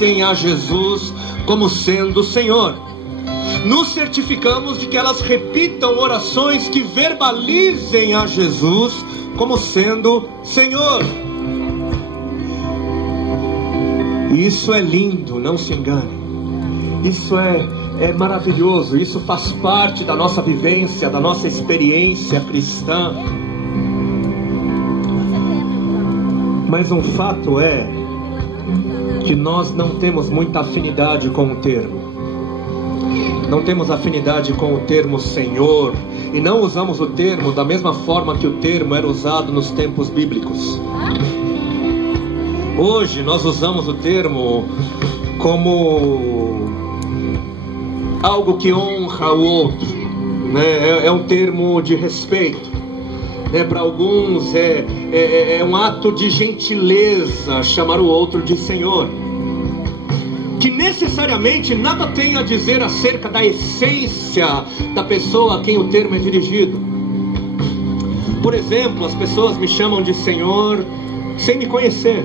reconhecem a Jesus como sendo Senhor. Nos certificamos de que elas repitam orações que verbalizem a Jesus como sendo Senhor. Isso é lindo, não se engane. Isso é maravilhoso. Isso faz parte da nossa vivência, da nossa experiência cristã. Mas um fato é que nós não temos muita afinidade com o termo. Não temos afinidade com o termo Senhor, e não usamos o termo da mesma forma que o termo era usado nos tempos bíblicos. Hoje nós usamos o termo como algo que honra o outro, né? É um termo de respeito, né? Para alguns é um ato de gentileza chamar o outro de Senhor, que necessariamente nada tem a dizer acerca da essência da pessoa a quem o termo é dirigido. Por exemplo, as pessoas me chamam de Senhor sem me conhecer.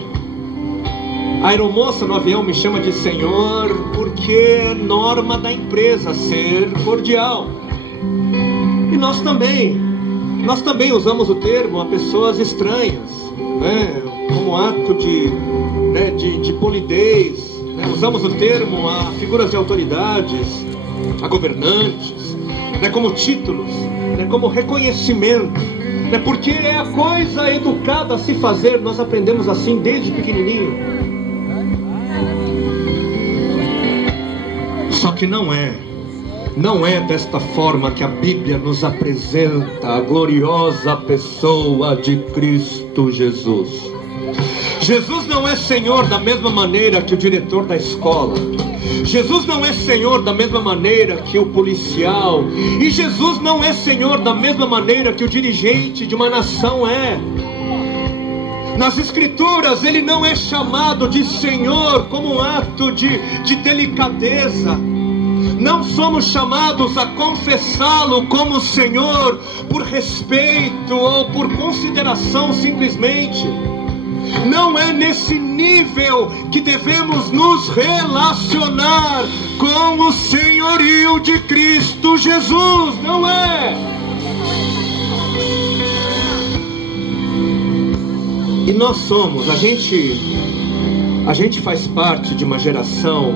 A aeromoça no avião me chama de Senhor porque é norma da empresa ser cordial. E nós também usamos o termo a pessoas estranhas, né? Como ato de polidez. Usamos o termo a figuras de autoridades, a governantes, como títulos, como reconhecimento, porque é a coisa educada a se fazer. Nós aprendemos assim desde pequenininho. Só que não é desta forma que a Bíblia nos apresenta a gloriosa pessoa de Cristo Jesus. Jesus não é Senhor da mesma maneira que o diretor da escola. Jesus não é Senhor da mesma maneira que o policial. E Jesus não é Senhor da mesma maneira que o dirigente de uma nação é. Nas Escrituras ele não é chamado de Senhor como um ato de delicadeza. Não somos chamados a confessá-lo como Senhor por respeito ou por consideração simplesmente. Não é nesse nível que devemos nos relacionar com o senhorio de Cristo Jesus. Não é. E nós somos, a gente faz parte de uma geração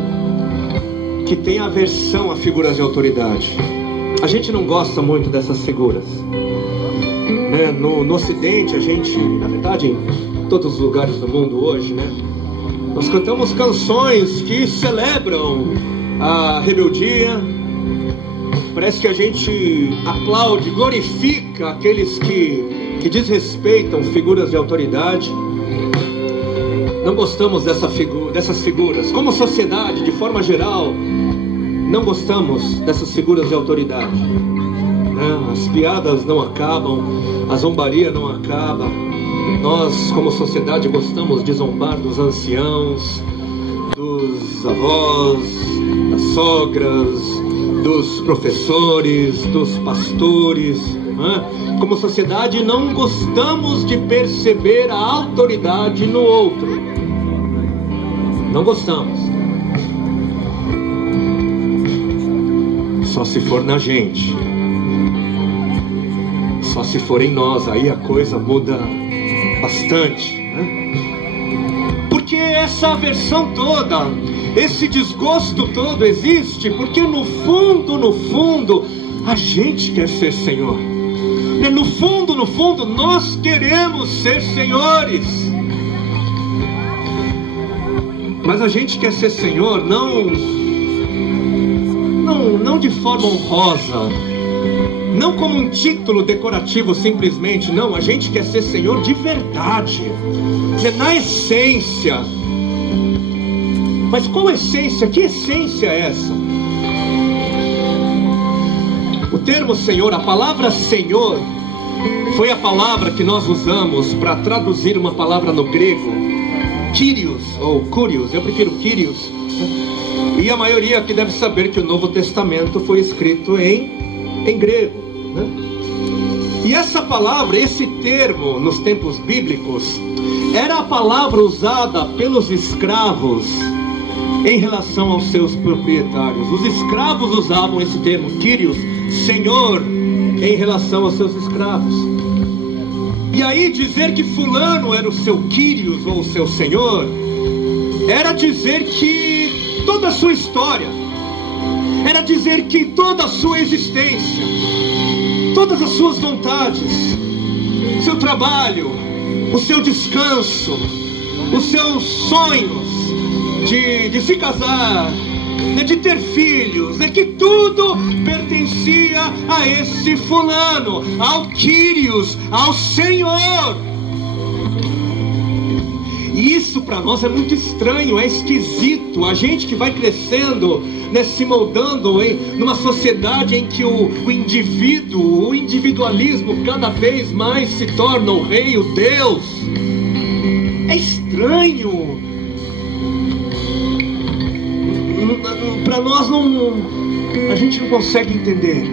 que tem aversão a figuras de autoridade. A gente não gosta muito dessas figuras, né? No Ocidente, a gente, na verdade, em todos os lugares do mundo hoje, né? Nós cantamos canções que celebram a rebeldia. Parece que a gente aplaude, glorifica aqueles que desrespeitam figuras de autoridade. Não gostamos dessas figuras. Como sociedade, de forma geral, não gostamos dessas figuras de autoridade. As piadas não acabam, a zombaria não acaba. Nós, como sociedade, gostamos de zombar dos anciãos, dos avós, das sogras, dos professores, dos pastores. Como sociedade, não gostamos de perceber a autoridade no outro. Não gostamos. Só se for na gente. Só se for em nós, aí a coisa muda bastante, né? Porque essa aversão toda, esse desgosto todo existe porque no fundo, a gente quer ser Senhor. No fundo, nós queremos ser senhores. Mas a gente quer ser Senhor não de forma honrosa, não como um título decorativo simplesmente. Não, a gente quer ser Senhor de verdade, na essência. Mas qual essência? Que essência é essa? O termo Senhor, a palavra Senhor, foi a palavra que nós usamos para traduzir uma palavra no grego, Kyrios ou Kurios. Eu prefiro Kyrios. E a maioria aqui deve saber que o Novo Testamento foi escrito em grego, né? E essa palavra, esse termo, nos tempos bíblicos, era a palavra usada pelos escravos em relação aos seus proprietários. Os escravos usavam esse termo, Kyrios, Senhor, em relação aos seus escravos. E aí dizer que fulano era o seu Kyrios ou o seu Senhor, era dizer que toda a sua história, era dizer que toda a sua existência, todas as suas vontades, seu trabalho, o seu descanso, os seus sonhos de se casar, de ter filhos, que tudo pertencia a esse fulano, ao Kyrios, ao Senhor. E isso para nós é muito estranho, é esquisito. A gente que vai crescendo, se moldando numa sociedade em que o indivíduo, o individualismo cada vez mais se torna o rei, o Deus. É estranho. Para nós a gente não consegue entender,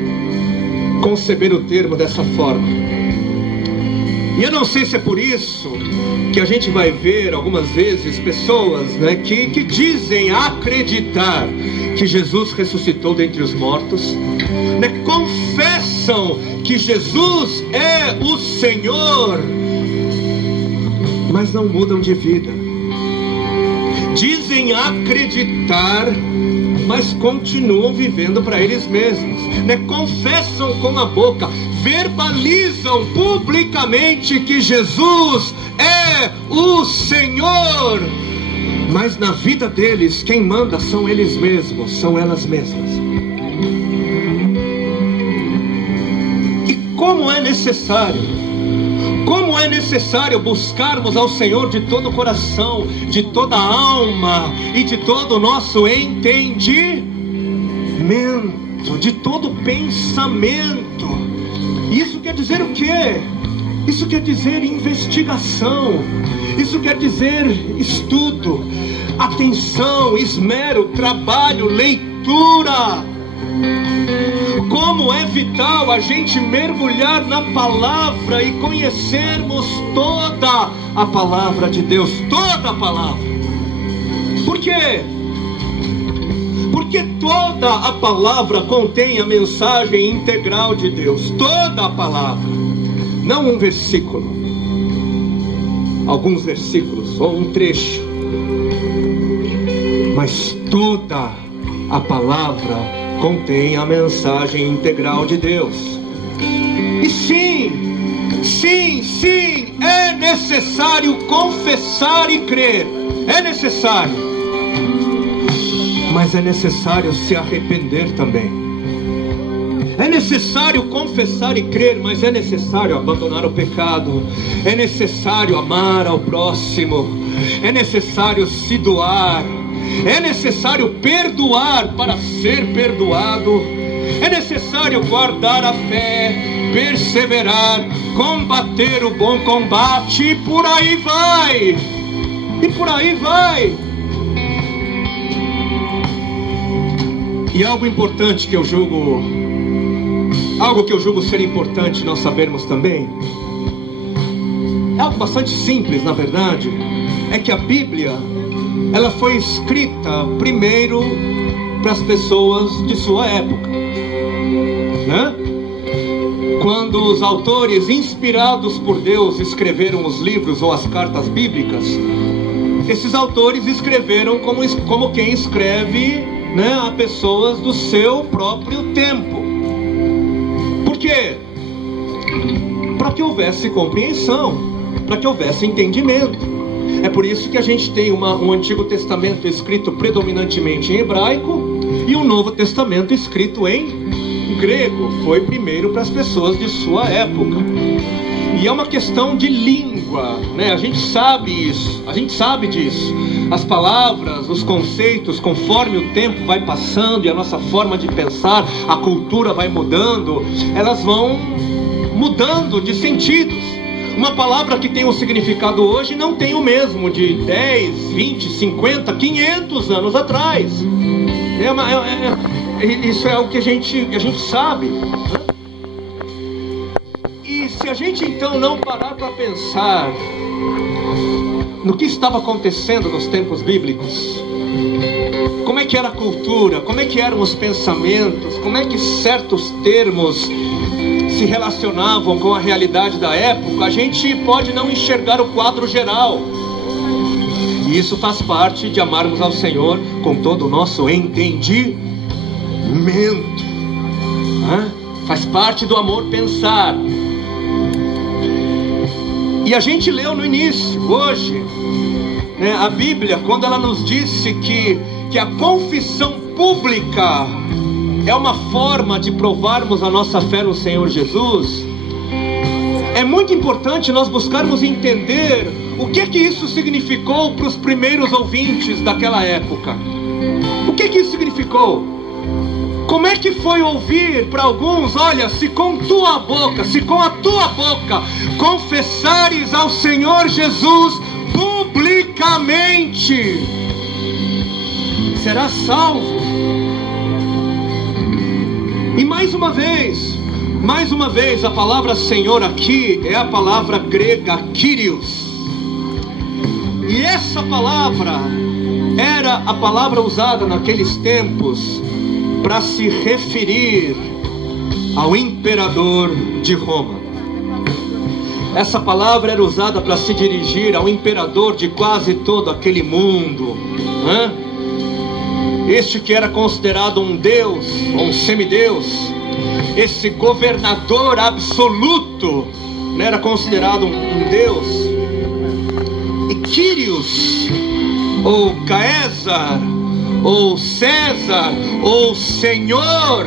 conceber o termo dessa forma. E eu não sei se é por isso que a gente vai ver algumas vezes pessoas que dizem acreditar que Jesus ressuscitou dentre os mortos, confessam que Jesus é o Senhor, mas não mudam de vida. Dizem acreditar, mas continuam vivendo para eles mesmos, confessam com a boca, verbalizam publicamente que Jesus é o Senhor, mas na vida deles quem manda são eles mesmos, são elas mesmas. E como é necessário buscarmos ao Senhor de todo o coração, de toda a alma e de todo o nosso entendimento, de todo o pensamento. Isso quer dizer o quê? Isso quer dizer investigação, isso quer dizer estudo, atenção, esmero, trabalho, leitura. Como é vital a gente mergulhar na palavra e conhecermos toda a palavra de Deus, toda a palavra. Por quê? Porque toda a palavra contém a mensagem integral de Deus, toda a palavra, não um versículo, alguns versículos ou um trecho, mas toda a palavra contém a mensagem integral de Deus. E sim, é necessário confessar e crer, é necessário, mas é necessário se arrepender também. É necessário confessar e crer, mas é necessário abandonar o pecado, é necessário amar ao próximo, é necessário se doar, é necessário perdoar para ser perdoado, é necessário guardar a fé, perseverar, combater o bom combate, e por aí vai, e por aí vai. E algo importante que eu julgo, algo que eu julgo ser importante nós sabermos também, é algo bastante simples na verdade, é que a Bíblia, ela foi escrita primeiro para as pessoas de sua época, Quando os autores inspirados por Deus escreveram os livros ou as cartas bíblicas, esses autores escreveram como quem escreve, a pessoas do seu próprio tempo. Por quê? Para que houvesse compreensão, para que houvesse entendimento. É por isso que a gente tem um Antigo Testamento escrito predominantemente em hebraico e um Novo Testamento escrito em grego. Foi primeiro para as pessoas de sua época. E é uma questão de língua, A gente sabe isso, a gente sabe disso. As palavras, os conceitos, conforme o tempo vai passando e a nossa forma de pensar, a cultura vai mudando, elas vão mudando de sentidos. Uma palavra que tem um significado hoje não tem o mesmo de 10, 20, 50, 500 anos atrás. Isso é o que a gente sabe. E se a gente então não parar para pensar no que estava acontecendo nos tempos bíblicos, como é que era a cultura, como é que eram os pensamentos, como é que certos termos se relacionavam com a realidade da época, a gente pode não enxergar o quadro geral. E isso faz parte de amarmos ao Senhor com todo o nosso entendimento. Faz parte do amor pensar. E a gente leu no início, hoje, a Bíblia, quando ela nos disse que a confissão pública é uma forma de provarmos a nossa fé no Senhor Jesus, é muito importante nós buscarmos entender o que isso significou para os primeiros ouvintes daquela época. O que isso significou? Como é que foi ouvir para alguns: olha, se com a tua boca confessares ao Senhor Jesus publicamente, serás salvo. E mais uma vez, a palavra Senhor aqui é a palavra grega Kyrios. E essa palavra era a palavra usada naqueles tempos para se referir ao imperador de Roma. Essa palavra era usada para se dirigir ao imperador de quase todo aquele mundo, Este que era considerado um deus, ou um semideus, esse governador absoluto, era considerado um deus. E Kyrios, ou Caesar, ou César, ou Senhor,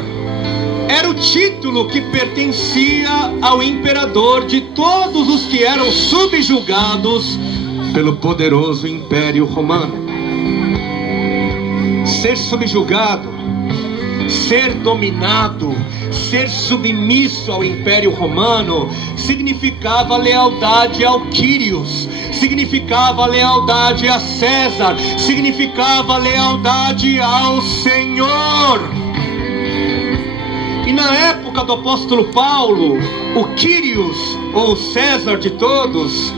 era o título que pertencia ao imperador de todos os que eram subjugados pelo poderoso Império Romano. Ser subjugado, ser dominado, ser submisso ao Império Romano significava lealdade ao Kyrios, significava lealdade a César, significava lealdade ao Senhor. E na época do apóstolo Paulo, o Kyrios, ou César de todos,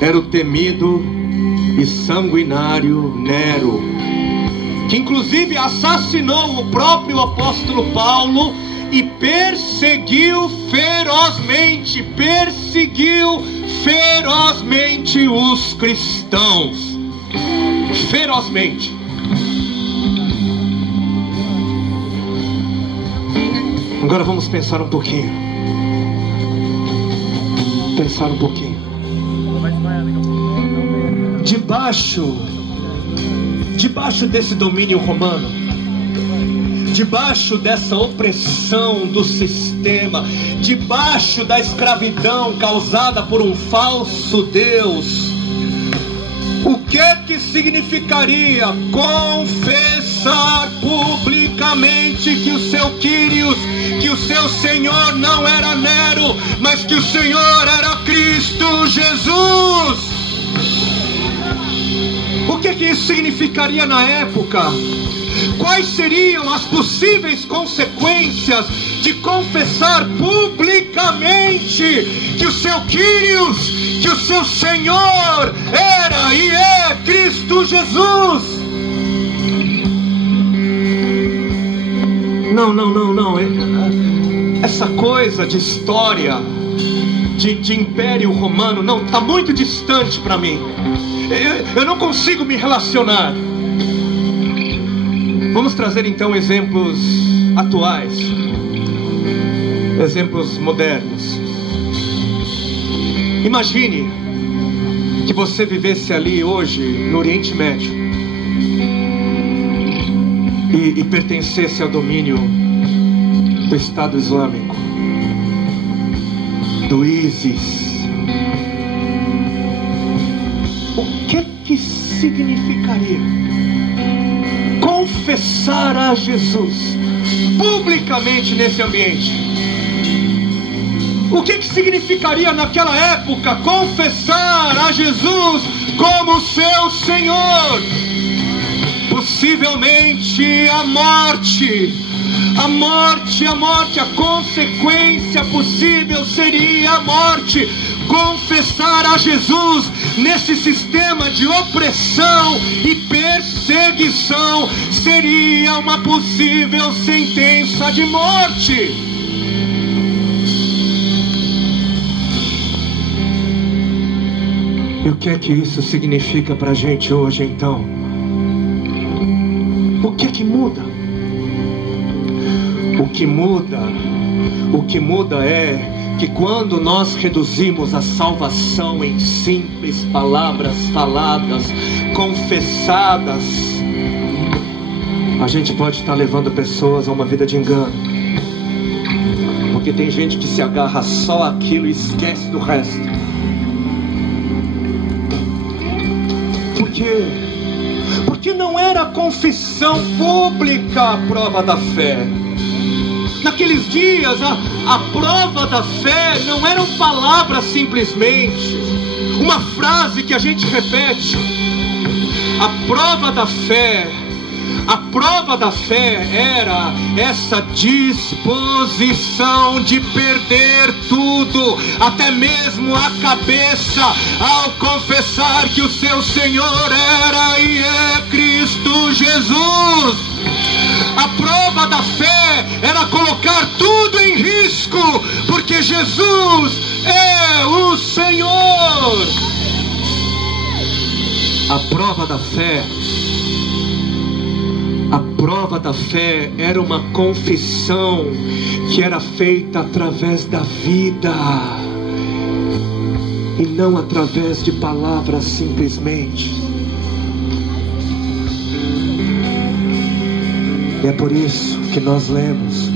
era o temido e sanguinário Nero, que inclusive assassinou o próprio apóstolo Paulo e perseguiu ferozmente os cristãos. Ferozmente. Agora vamos pensar um pouquinho. Debaixo desse domínio romano, debaixo dessa opressão do sistema, debaixo da escravidão causada por um falso Deus, o que significaria confessar publicamente que o seu Kyrios, que o seu Senhor não era Nero, mas que o Senhor era Cristo Jesus? O que isso significaria na época? Quais seriam as possíveis consequências de confessar publicamente que o seu Kyrios, que o seu Senhor era e é Cristo Jesus? Não. Essa coisa de história, de Império Romano, não, está muito distante para mim. Eu não consigo me relacionar. Vamos trazer então exemplos atuais, exemplos modernos. Imagine que você vivesse ali hoje no Oriente Médio e pertencesse ao domínio do Estado Islâmico, do ISIS. O que significaria confessar a Jesus publicamente nesse ambiente? O que significaria naquela época confessar a Jesus como seu Senhor? Possivelmente a morte, a consequência possível seria a morte. Confessar a Jesus nesse sistema de opressão e perseguição seria uma possível sentença de morte. E o que é que isso significa para a gente hoje, então? O que é que muda? O que muda é que quando nós reduzimos a salvação em simples palavras faladas, confessadas, a gente pode estar levando pessoas a uma vida de engano. Porque tem gente que se agarra só àquilo e esquece do resto. Por quê? Porque não era a confissão pública a prova da fé. Naqueles dias, a prova da fé não eram palavras simplesmente, uma frase que a gente repete. A prova da fé era essa disposição de perder tudo, até mesmo a cabeça, ao confessar que o seu Senhor era e é Cristo Jesus. A prova da fé era colocar tudo em risco, porque Jesus é o Senhor. A prova da fé era uma confissão que era feita através da vida e não através de palavras simplesmente. E é por isso que nós lemos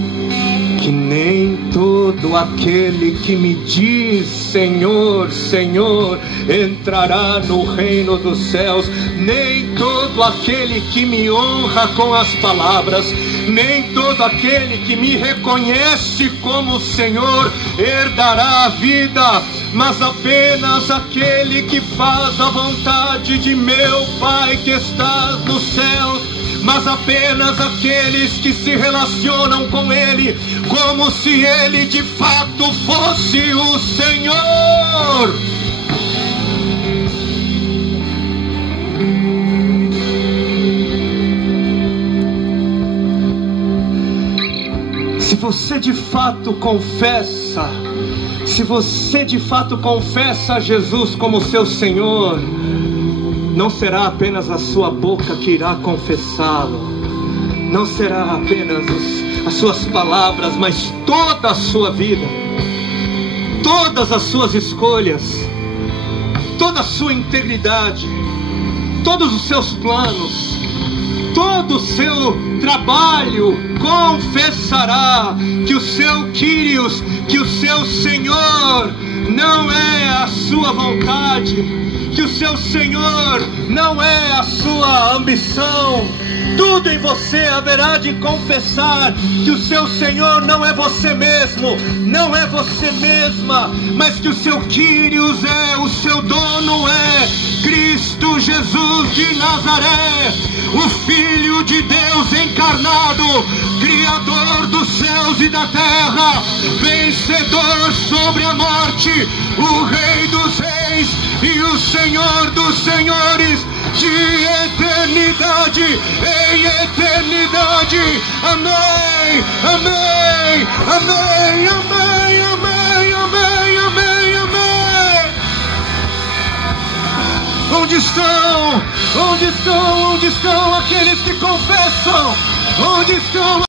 que nem todo aquele que me diz Senhor, Senhor, entrará no reino dos céus. Nem todo aquele que me honra com as palavras, nem todo aquele que me reconhece como Senhor herdará a vida, mas apenas aquele que faz a vontade de meu Pai que estás nos céus. Mas apenas aqueles que se relacionam com Ele como se Ele de fato fosse o Senhor. Se você de fato confessa Jesus como seu Senhor, não será apenas a sua boca que irá confessá-lo, não será apenas as suas palavras, mas toda a sua vida, todas as suas escolhas, toda a sua integridade, todos os seus planos, todo o seu trabalho confessará que o seu Kyrios, que o seu Senhor não é a sua vontade, que o seu Senhor não é a sua ambição. Tudo em você haverá de confessar que o seu Senhor não é você mesmo, não é você mesma, mas que o seu Kyrios é, o seu dono é Cristo Jesus de Nazaré, o Filho de Deus encarnado, Criador dos céus e da terra, vencedor sobre a morte, o Rei dos reis e o Senhor dos senhores, de eternidade em eternidade. Amém, amém, amém, amém, amém, amém, amém, amém. Onde estão aqueles que confessam? Onde estão